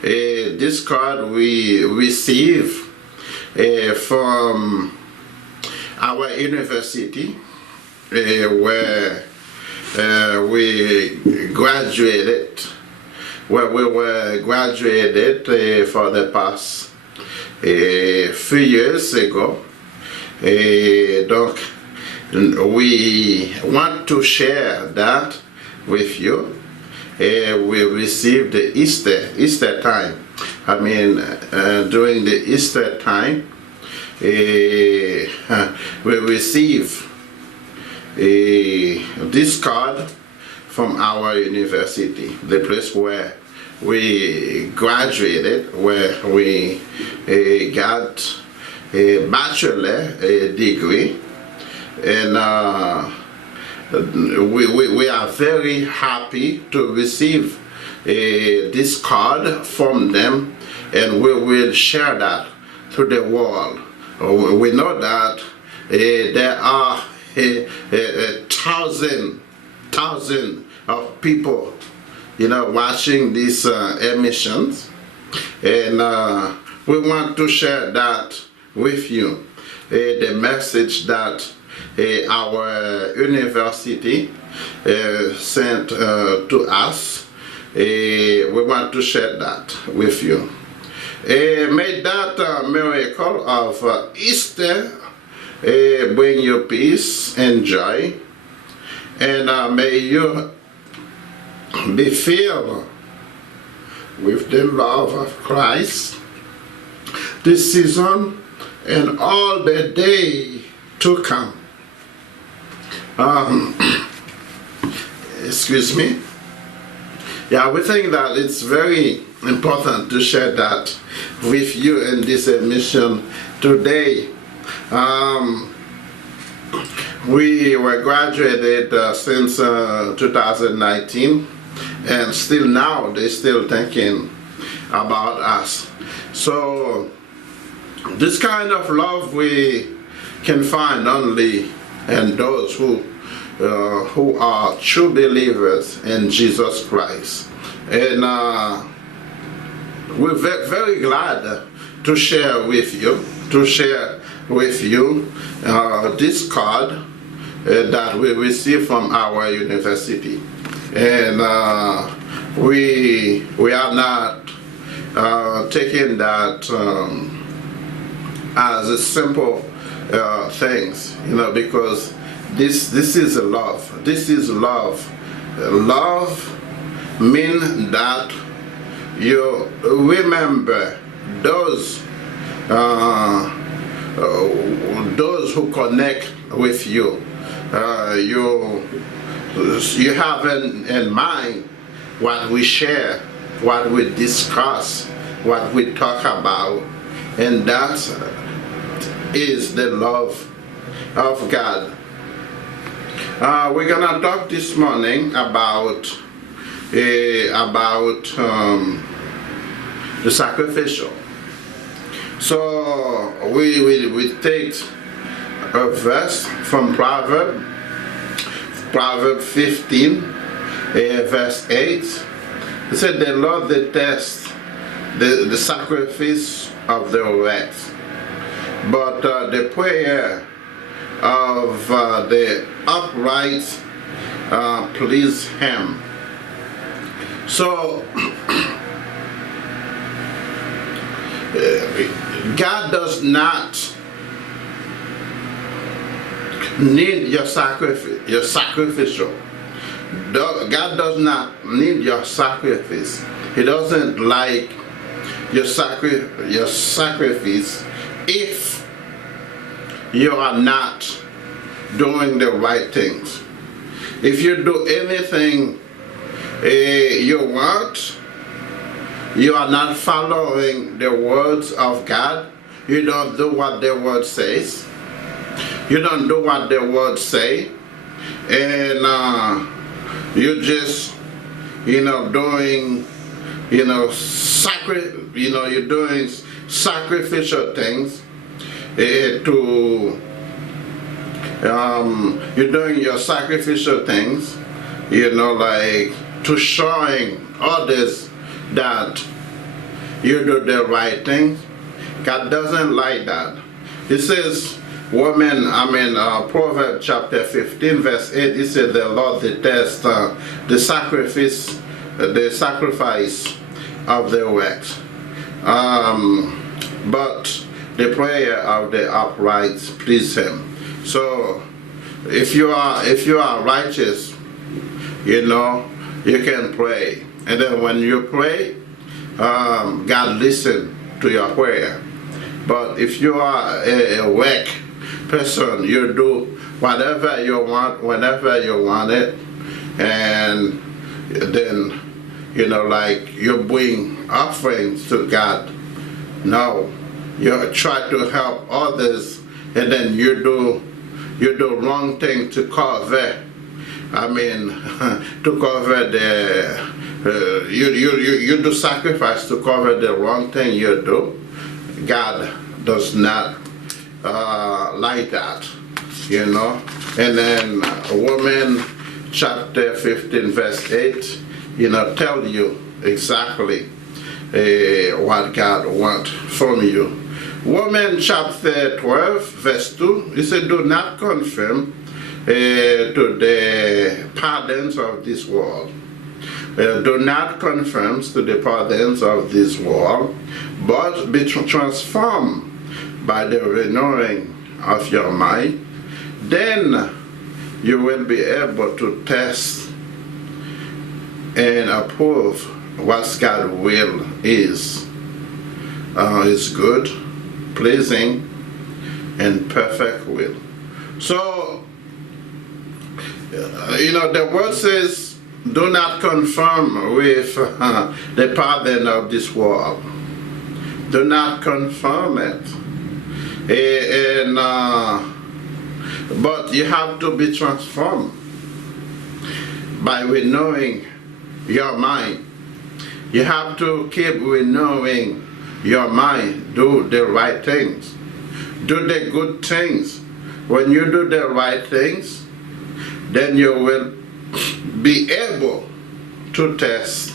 This card we receive from our university where we graduated, where we were graduated for the past few years ago. Donc, we want to share that with you. We received the Easter time. I mean, during the Easter time, we receive this card from our university, the place where we graduated, where we got a bachelor degree, and we are very happy to receive this card from them, and we will share that to the world. We know that there are a thousand of people, watching these emissions, and we want to share that with you, the message that our university sent to us. We want to share that with you. May that miracle of Easter bring you peace and joy, and may you be filled with the love of Christ this season and all the day to come. Excuse me. Yeah, we think that it's very important to share that with you in this emission today. We were graduated since 2019, and still now they're still thinking about us. So this kind of love we can find only in those who are true believers in Jesus Christ. And we're very glad to share with you, this card that we received from our university. And we are not taking that as a simple things, because this is love. This is love. Love means that you remember those who connect with you. You have in mind what we share, what we discuss, what we talk about, and that is the love of God. We're gonna talk this morning about the sacrificial. So we take a verse from Proverbs 15, verse 8. It said, "The Lord detests the sacrifice of the wrath, but the prayer of the upright please Him." So God does not need your sacrificial. God does not need your sacrifice. He doesn't like your sacrifice if you are not doing the right things. If you do anything you want, you are not following the words of God, you don't do what the word says, you don't do what the word say, and you just doing you're doing sacrificial things you're doing your sacrificial things, like to showing others that you do the right thing. God doesn't like that. He says, Proverbs chapter 15, verse 8, he said, the Lord detests the sacrifice of the wicked. But the prayer of the upright please him. So if you are righteous, you can pray. And then when you pray, God listens to your prayer. But if you are a weak person, you do whatever you want, whenever you want it, and then, like you bring offerings to God. No, you try to help others, and then you do wrong thing to cover. To cover you do sacrifice to cover the wrong thing you do. God does not like that, And then Romans chapter 15, verse 8, tell you exactly what God wants from you. Romans chapter 12, verse 2, he said, do not conform to the patterns of this world. Do not conform to the patterns of this world, but be transformed by the renewing of your mind. Then you will be able to test and approve what God's will is good, pleasing, and perfect will. So, the word says, do not conform with the pattern of this world. Do not conform it. But you have to be transformed by renewing your mind. You have to keep renewing your mind. Do the right things. Do the good things. When you do the right things, then you will be able to test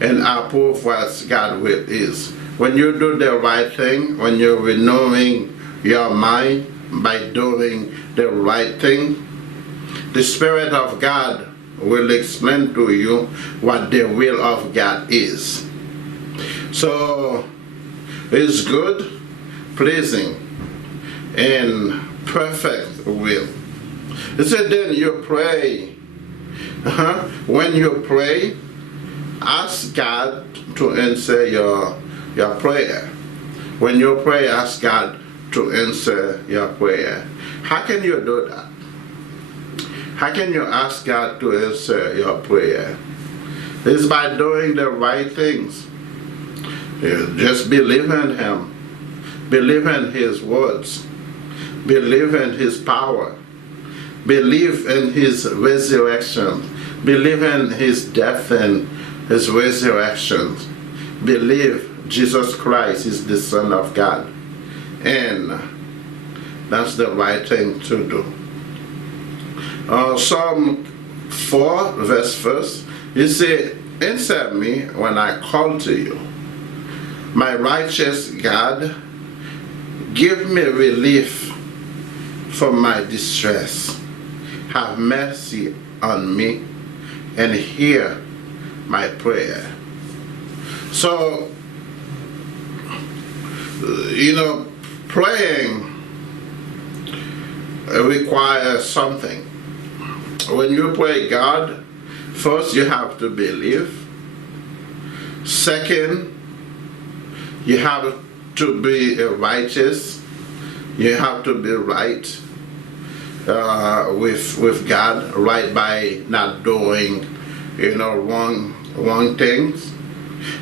and approve what God's will is. When you do the right thing, when you're renewing your mind by doing the right thing, the Spirit of God will explain to you what the will of God is. So it's good, pleasing, and perfect will. He said, then you pray. When you pray, ask God to answer your prayer. When you pray, ask God to answer your prayer. How can you do that? How can you ask God to answer your prayer? It's by doing the right things. Just believe in Him. Believe in His words. Believe in His power. Believe in His resurrection. Believe in His death and His resurrection. Believe Jesus Christ is the Son of God. And that's the right thing to do. Psalm 4, verse 1, he said, answer me when I call to you. My righteous God, give me relief from my distress. Have mercy on me and hear my prayer. So, praying requires something. When you pray God, first you have to believe. Second, you have to be righteous. You have to be right with God, right by not doing, wrong things.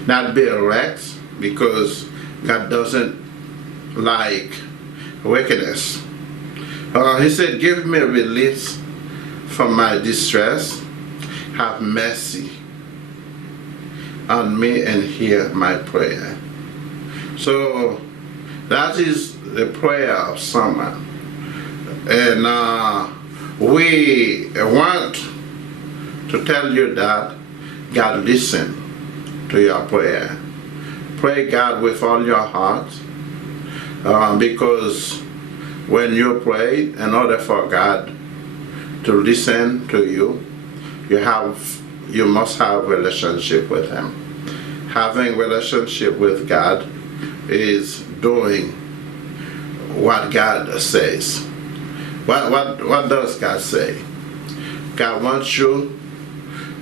Not be erect, because God doesn't like wickedness. He said, give me relief from my distress. Have mercy on me and hear my prayer. So that is the prayer of someone. And we want to tell you that God listens to your prayer. pray God with all your heart, because when you pray, in order for God to listen to you, you must have a relationship with Him. Having relationship with God is doing what God says. What does God say? God wants you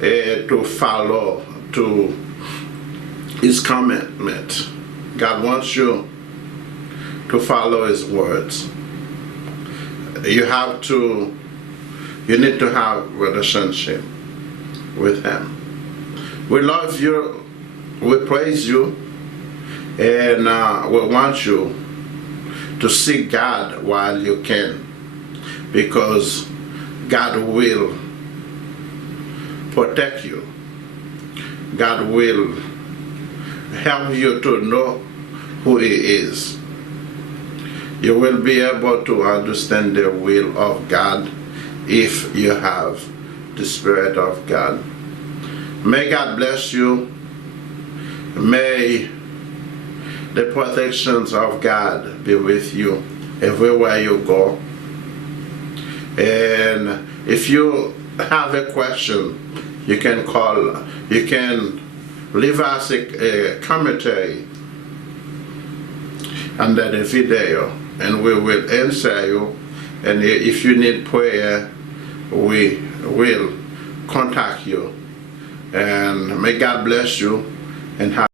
to follow to His commandment. God wants you to follow His words. You need to have relationship with Him. We love you, we praise you, and we want you to seek God while you can, because God will protect you. God will help you to know who He is. You will be able to understand the will of God if you have the Spirit of God. May God bless you. May the protections of God be with you everywhere you go. And if you have a question, you can leave us a commentary under the video, and we will answer you. And if you need prayer, we will contact you. And may God bless you and have